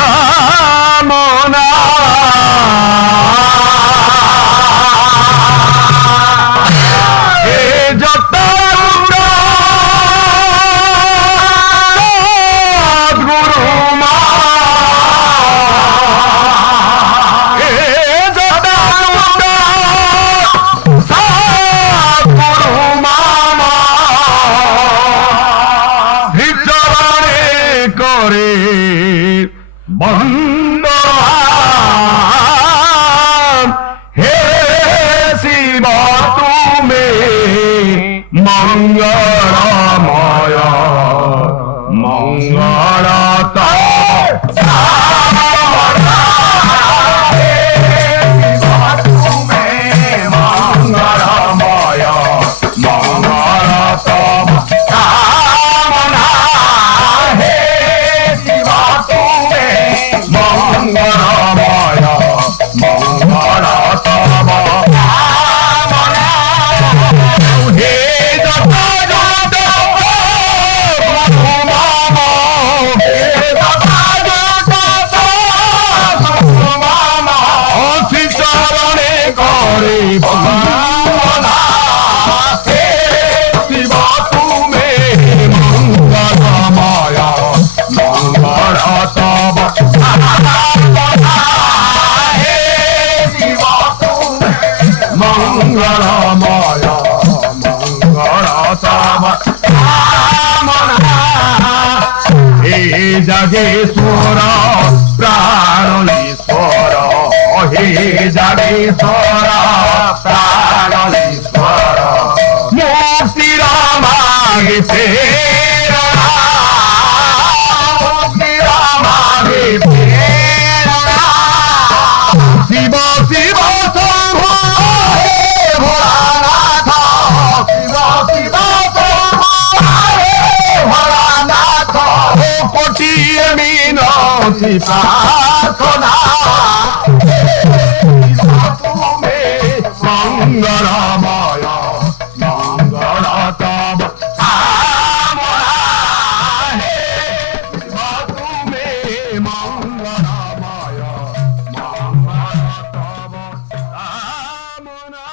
কামনা এ যত গুরু মা এ যত গুরু মামা চরণে করে বন্দন হে শিব তুমি মঙ্গলময় মঙ্গলতা মঙ্গলময় মঙ্গলতম কামনা হে শিব তুমি মঙ্গলময় মঙ্গলতম কামনা হে যত যত গুরু মাম হে যত যত গুরু মাম শ্রী চরণে করে বন্দনা হে শিব তুমি মঙ্গলময় মঙ্গলতম হে শিব তুমি মঙ্গলময় মঙ্গলতম কামনা হে জগেশ্বর প্রাণলীশ্বর হে জগেশ্বর প্রাণলীশ্বর মুক্তির মাগে প্রেরণা মুক্তির মাগে প্রেরণা শিব শিব শম্ভ হে ভোলানাথ শিব শিব শম্ভ হে ভোলানাথ ও কোটি মিনতি প্রার্থনা তুমি মঙ্গলময় মঙ্গলতম কামনা হে শিব তুমি মঙ্গলময় মঙ্গলতম কামনা